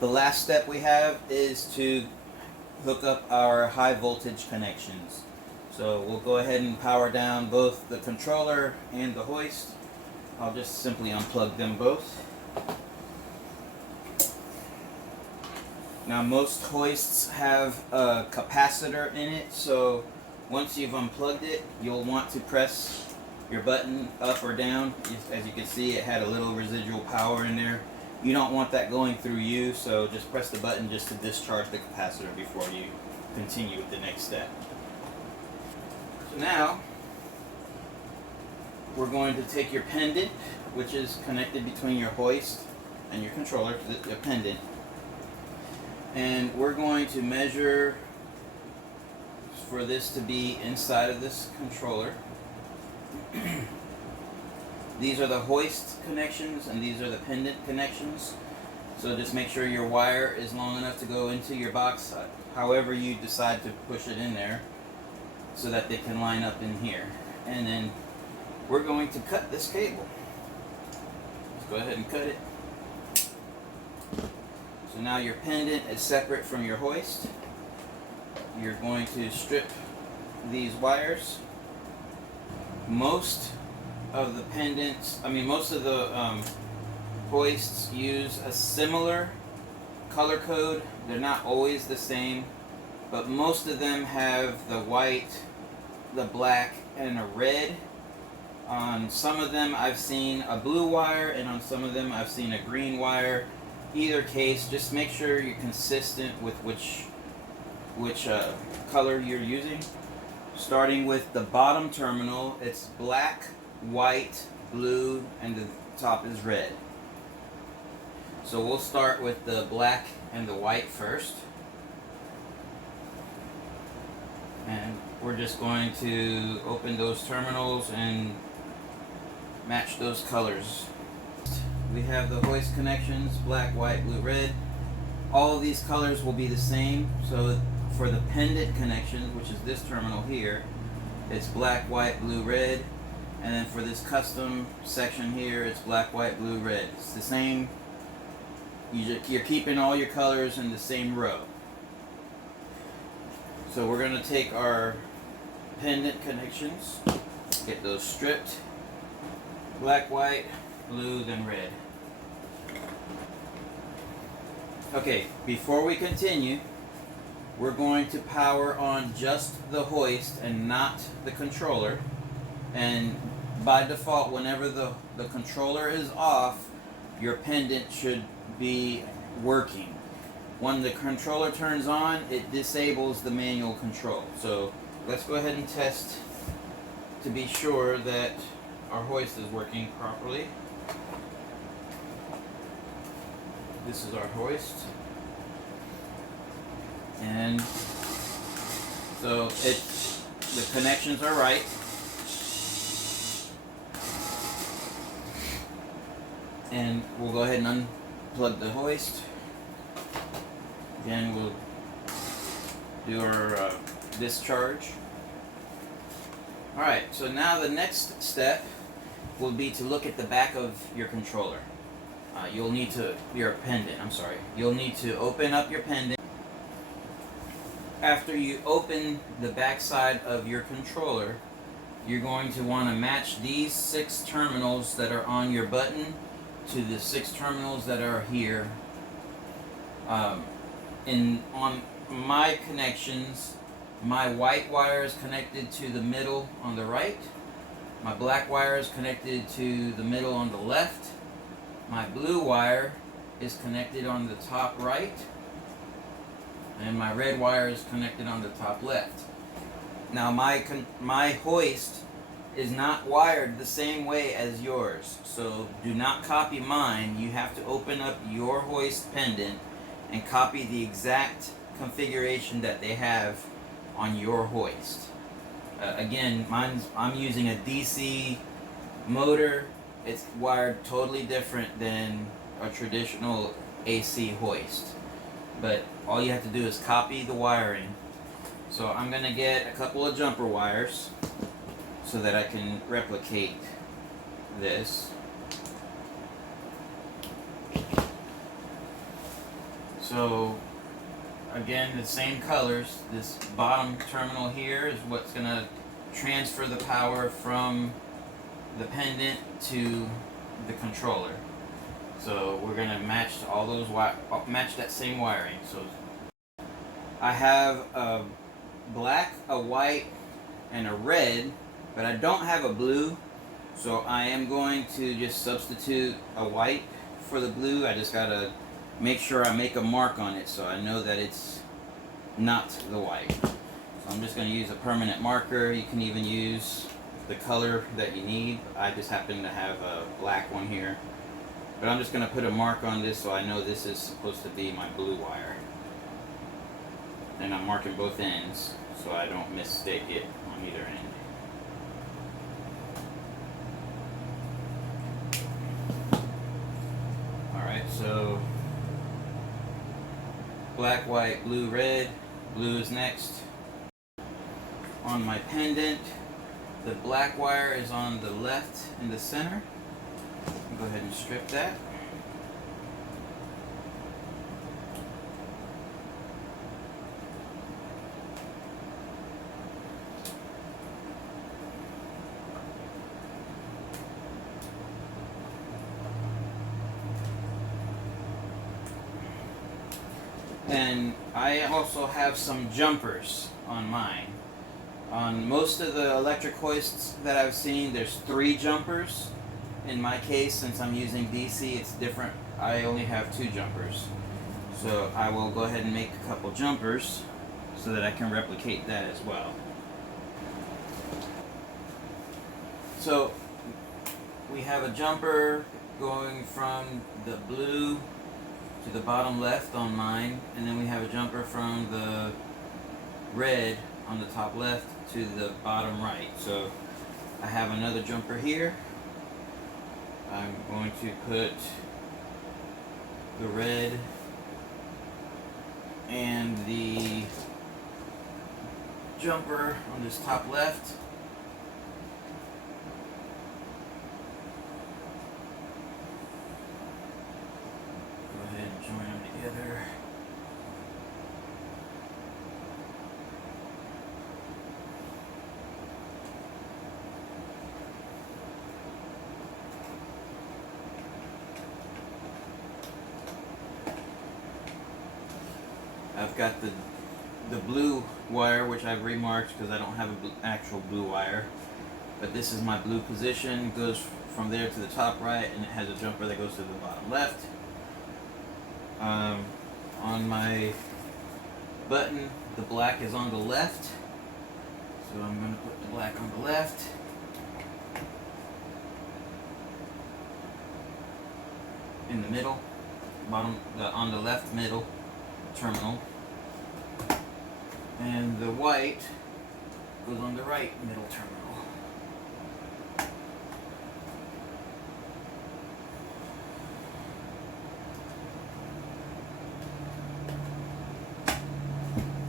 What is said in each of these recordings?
The last step we have is to hook up our high voltage connections. So we'll go ahead and power down both the controller and the hoist. I'll just simply unplug them both. Now most hoists have a capacitor in it, so once you've unplugged it, you'll want to press your button up or down. As you can see, it had a little residual power in there. You don't want that going through you, so just press the button just to discharge the capacitor before you continue with the next step. So now, we're going to take your pendant, which is connected between your hoist and your controller, the pendant, and we're going to measure for this to be inside of this controller. These are the hoist connections and these are the pendant connections. So just make sure your wire is long enough to go into your box, however you decide to push it in there, so that they can line up in here. And then we're going to cut this cable. Let's go ahead and cut it. So now your pendant is separate from your hoist. You're going to strip these wires. Most of the pendants, most of the hoists use a similar color code. They're not always the same, but most of them have the white, the black, and a red. On some of them I've seen a blue wire, and on some of them I've seen a green wire. Either case, just make sure you're consistent with which color you're using. Starting with the bottom terminal, it's black, white, blue, and the top is red. So we'll start with the black and the white first. And we're just going to open those terminals and match those colors. We have the hoist connections, black, white, blue, red. All of these colors will be the same. So for the pendant connections, which is this terminal here, it's black, white, blue, red. And then for this custom section here, it's black, white, blue, red. It's the same. You're keeping all your colors in the same row. So we're going to take our pendant connections, get those stripped. Black, white, blue, then red. Okay, before we continue, we're going to power on just the hoist and not the controller. And by default, whenever the controller is off, your pendant should be working. When the controller turns on, it disables the manual control. So let's go ahead and test to be sure that our hoist is working properly. This is our hoist. And so the connections are right. And we'll go ahead and unplug the hoist. Again, we'll do our discharge. Alright, so now the next step will be to look at the back of your controller. You'll need to open up your pendant. After you open the back side of your controller, you're going to want to match these 6 terminals that are on your button to the 6 terminals that are here. On my connections, my white wire is connected to the middle on the right. My black wire is connected to the middle on the left. My blue wire is connected on the top right. And my red wire is connected on the top left. Now my hoist is not wired the same way as yours, so do not copy mine. You have to open up your hoist pendant and copy the exact configuration that they have on your hoist. Again, I'm using a DC motor. It's wired totally different than a traditional AC hoist. But all you have to do is copy the wiring. So I'm going to get a couple of jumper wires so that I can replicate this. So again, the same colors. This bottom terminal here is what's going to transfer the power from the pendant to the controller. So we're going to match all those match that same wiring. So I have a black, a white, and a red, but I don't have a blue. So I am going to just substitute a white for the blue. I just gotta make sure I make a mark on it so I know that it's not the white. So I'm just going to use a permanent marker. You can even use the color that you need. I just happen to have a black one here. But I'm just going to put a mark on this so I know this is supposed to be my blue wire. And I'm marking both ends so I don't mistake it on either end. Alright, so black, white, blue, red. Blue is next. On my pendant, the black wire is on the left in the center. Go ahead and strip that. And I also have some jumpers on mine. On most of the electric hoists that I've seen, there's 3 jumpers. In my case, since I'm using DC, it's different. I only have 2 jumpers. So I will go ahead and make a couple jumpers so that I can replicate that as well. So we have a jumper going from the blue to the bottom left on mine, and then we have a jumper from the red on the top left to the bottom right. So I have another jumper here. I'm going to put the red and the jumper on this top left. Go ahead and join them together. I've got the blue wire, which I've remarked because I don't have an actual blue wire. But this is my blue position. It goes from there to the top right, and it has a jumper that goes to the bottom left. On my button, the black is on the left. So I'm going to put the black on the left. In the middle, on the left middle terminal, and the white goes on the right middle terminal.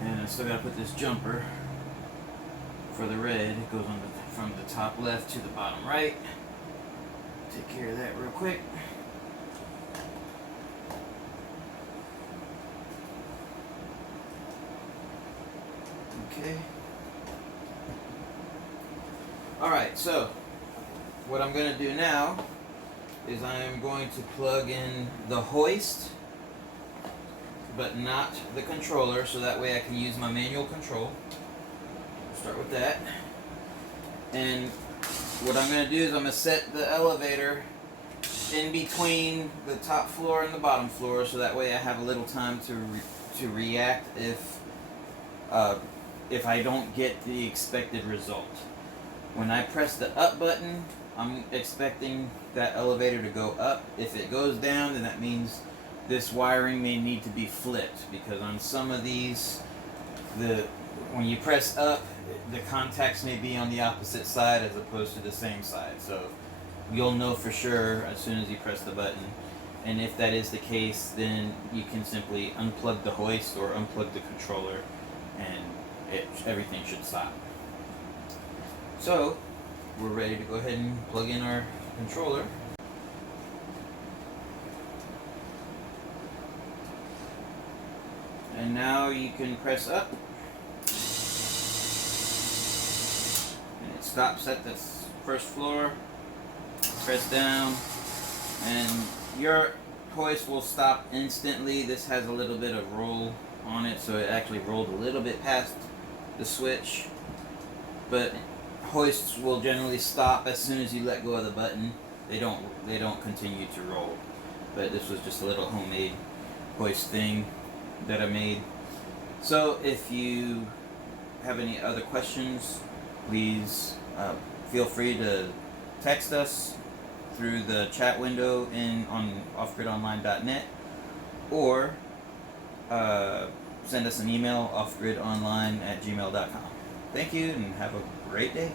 And I still gotta put this jumper for the red. It goes on from the top left to the bottom right. Take care of that real quick. Okay. Alright, so what I'm going to do now is I am going to plug in the hoist, but not the controller, so that way I can use my manual control. Start with that. And what I'm going to do is I'm going to set the elevator in between the top floor and the bottom floor, so that way I have a little time to react if I don't get the expected result. When I press the up button, I'm expecting that elevator to go up. If it goes down, then that means this wiring may need to be flipped, because on some of these, when you press up, the contacts may be on the opposite side as opposed to the same side. So you'll know for sure as soon as you press the button. And if that is the case, then you can simply unplug the hoist or unplug the controller, and everything should stop. So we're ready to go ahead and plug in our controller. And now you can press up. And it stops at the first floor. Press down. And your hoist will stop instantly. This has a little bit of roll on it, so it actually rolled a little bit past the switch. But hoists will generally stop as soon as you let go of the button. They don't continue to roll. But this was just a little homemade hoist thing that I made. So if you have any other questions, please feel free to text us through the chat window on offgridonline.net, or send us an email, offgridonline@gmail.com. Thank you and have a great day.